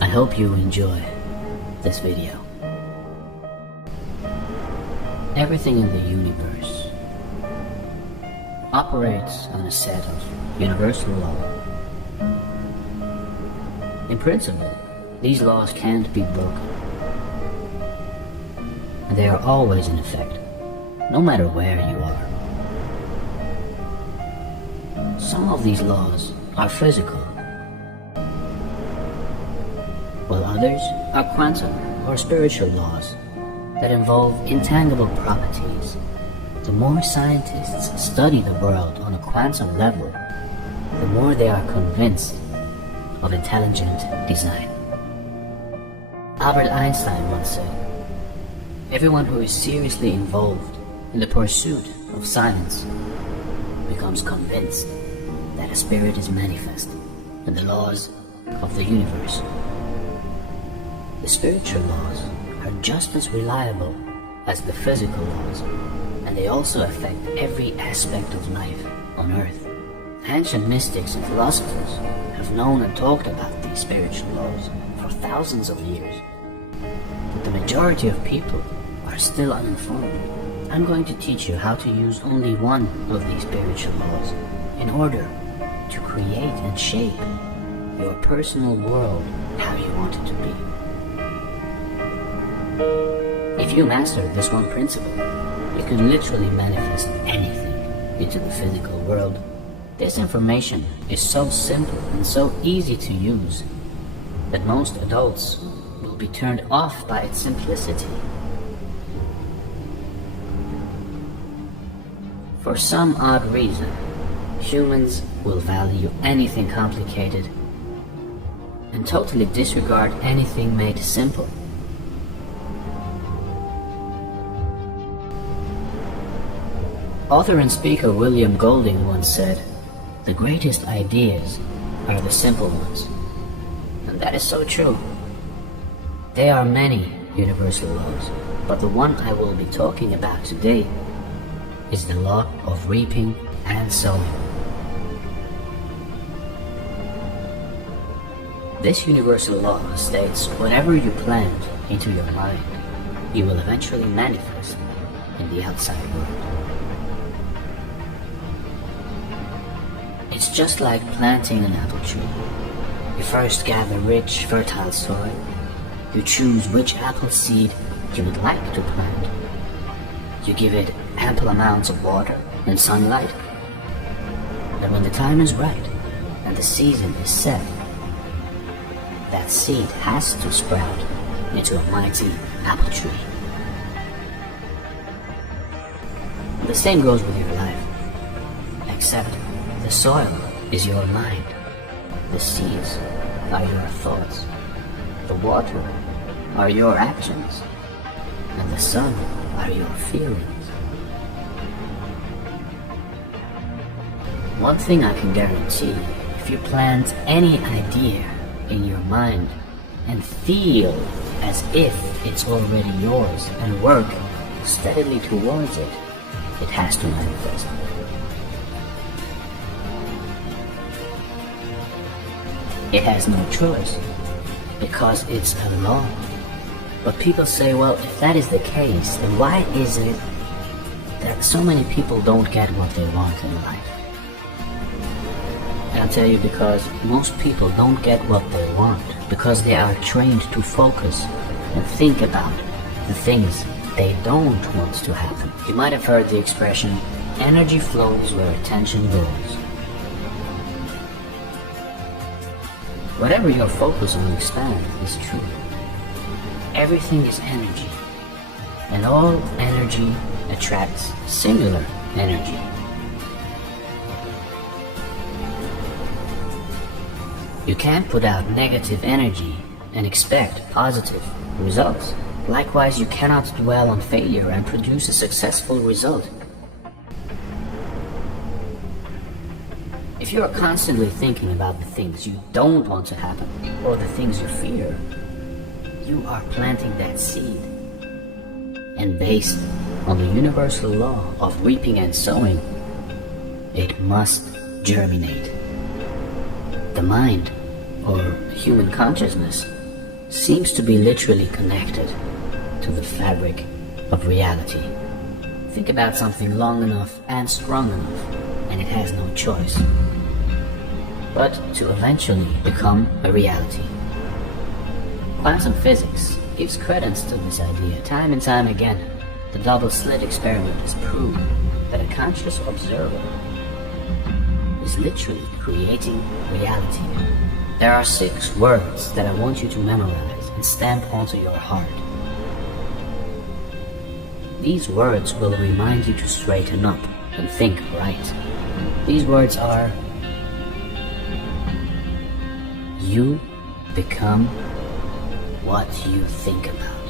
I hope you enjoy this video. Everything in the universe operates on a set of universal laws. In principle, these laws can't be broken. And they are always in effect, no matter where you are. Some of these laws are physical, while others are quantum or spiritual laws that involve intangible properties. The more scientists study the world on a quantum level, the more they are convinced of intelligent design. Albert Einstein once said, "Everyone who is seriously involved in the pursuit of science becomes convinced that a spirit is manifest in the laws of the universe." The spiritual laws are just as reliable as the physical laws, and they also affect every aspect of life on Earth. Ancient mystics and philosophers have known and talked about these spiritual laws for thousands of years, but the majority of people are still uninformed. I'm going to teach you how to use only one of these spiritual laws in order to create and shape your personal world how you want it to be. If you master this one principle, you can literally manifest anything into the physical world. This information is so simple and so easy to use that most adults will be turned off by its simplicity. For some odd reason, humans will value anything complicated and totally disregard anything made simple. Author and speaker William Golding once said, "The greatest ideas are the simple ones." And that is so true. There are many universal laws, but the one I will be talking about today is the law of reaping and sowing. This universal law states whatever you plant into your mind, you will eventually manifest in the outside world. It's just like planting an apple tree. You first gather rich, fertile soil. You choose which apple seed you would like to plant. You give it ample amounts of water and sunlight. And when the time is right and the season is set, that seed has to sprout into a mighty apple tree. The same goes with your life, except the soil is your mind, the seeds are your thoughts, the water are your actions, and the sun are your feelings. One thing I can guarantee, if you plant any idea in your mind and feel as if it's already yours and work steadily towards it, it has to manifest. It has no choice, because it's a law. But people say, well, if that is the case, then why is it that so many people don't get what they want in life? And I'll tell you, because most people don't get what they want because they are trained to focus and think about the things they don't want to happen. You might have heard the expression, energy flows where attention goes. Whatever your focus on expand is true. Everything is energy, and all energy attracts singular energy. You can't put out negative energy and expect positive results. Likewise, you cannot dwell on failure and produce a successful result. If you are constantly thinking about the things you don't want to happen, or the things you fear, you are planting that seed. And based on the universal law of reaping and sowing, it must germinate. The mind, or human consciousness, seems to be literally connected to the fabric of reality. Think about something long enough and strong enough, and it has no choice but to eventually become a reality. Quantum physics gives credence to this idea. Time and time again, the double-slit experiment has proven that a conscious observer is literally creating reality. There are 6 words that I want you to memorize and stamp onto your heart. These words will remind you to straighten up and think right. These words are: you become what you think about.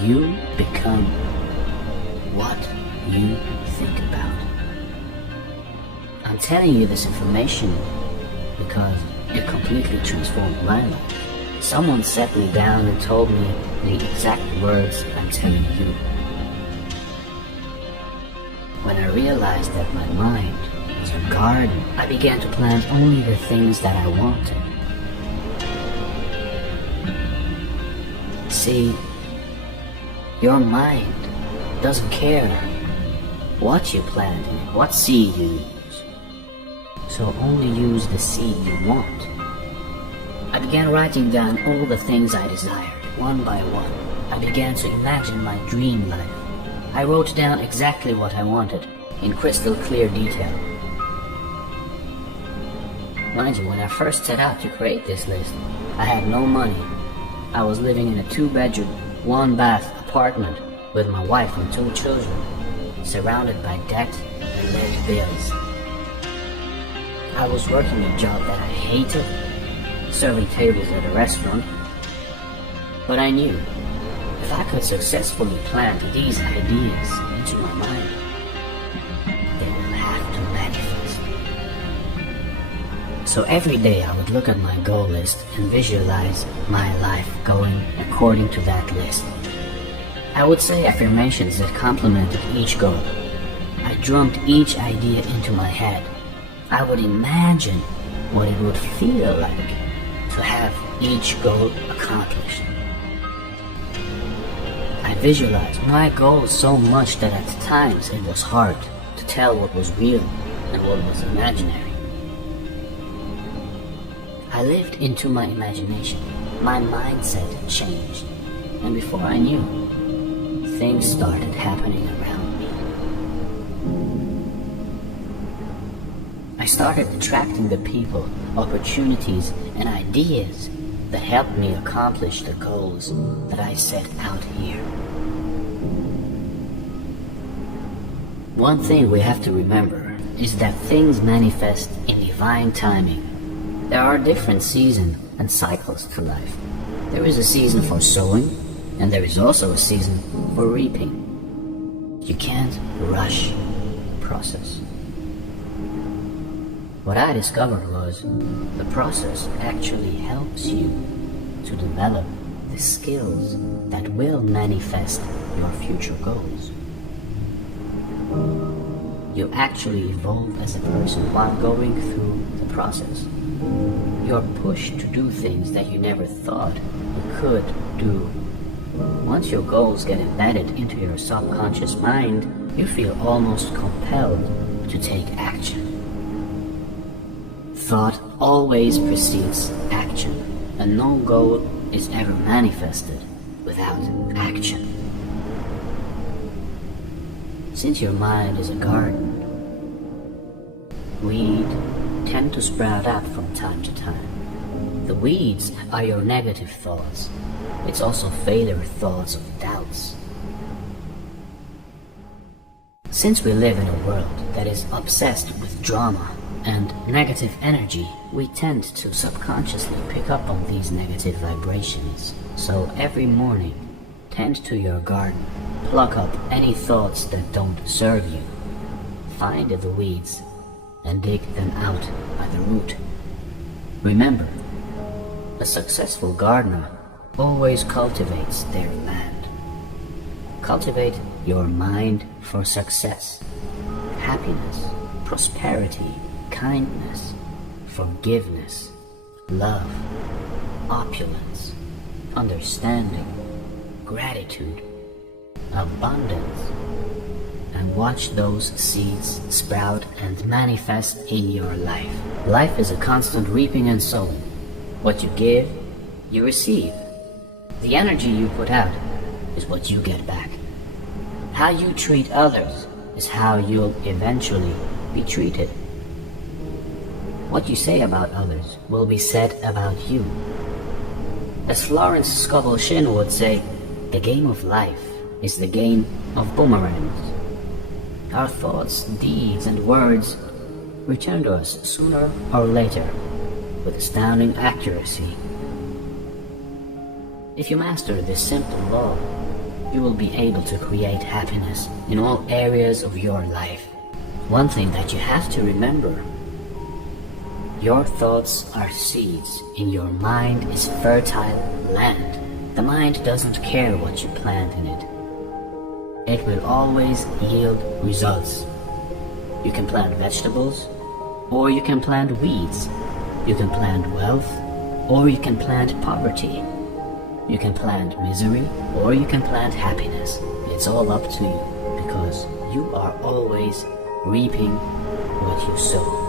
You become what you think about. I'm telling you this information because it completely transformed my life. Someone sat me down and told me the exact words I'm telling you. When I realized that my mind was a garden, I began to plant only the things that I wanted. See, your mind doesn't care what you plant in it, what seed you use. So only use the seed you want. I began writing down all the things I desired, one by one. I began to imagine my dream life. I wrote down exactly what I wanted, in crystal clear detail. Mind you, when I first set out to create this list, I had no money. I was living in a 2-bedroom, 1-bath apartment with my wife and 2 children, surrounded by debt and lead bills. I was working a job that I hated, serving tables at a restaurant, but I knew if I could successfully plant these ideas into my mind, they will have to manifest. So every day I would look at my goal list and visualize my life going according to that list. I would say affirmations that complemented each goal. I drummed each idea into my head. I would imagine what it would feel like to have each goal accomplished. I visualized my goals so much that at times it was hard to tell what was real and what was imaginary. I lived into my imagination. My mindset changed, and before I knew, things started happening around me. I started attracting the people, opportunities, and ideas that helped me accomplish the goals that I set out here. One thing we have to remember is that things manifest in divine timing. There are different seasons and cycles to life. There is a season for sowing, and there is also a season for reaping. You can't rush the process. What I discovered was the process actually helps you to develop the skills that will manifest your future goals. You actually evolve as a person while going through the process. You're pushed to do things that you never thought you could do. Once your goals get embedded into your subconscious mind, you feel almost compelled to take action. Thought always precedes action, and no goal is ever manifested without action. Since your mind is a garden, weeds tend to sprout up from time to time. The weeds are your negative thoughts. It's also failure thoughts of doubts. Since we live in a world that is obsessed with drama and negative energy, we tend to subconsciously pick up on these negative vibrations. So every morning, tend to your garden, pluck up any thoughts that don't serve you, find the weeds, and dig them out by the root. Remember, a successful gardener always cultivates their land. Cultivate your mind for success, happiness, prosperity, kindness, forgiveness, love, opulence, understanding, gratitude, abundance, and watch those seeds sprout and manifest in your life. Life is a constant reaping and sowing. What you give, you receive. The energy you put out is what you get back. How you treat others is how you'll eventually be treated. What you say about others will be said about you. As Florence Scovel Shinn would say, the game of life is the game of boomerangs. Our thoughts, deeds, and words return to us sooner or later with astounding accuracy. If you master this simple law, you will be able to create happiness in all areas of your life. One thing that you have to remember: your thoughts are seeds, and your mind is fertile land. The mind doesn't care what you plant in it. It will always yield results. You can plant vegetables, or you can plant weeds. You can plant wealth, or you can plant poverty. You can plant misery, or you can plant happiness. It's all up to you, because you are always reaping what you sow.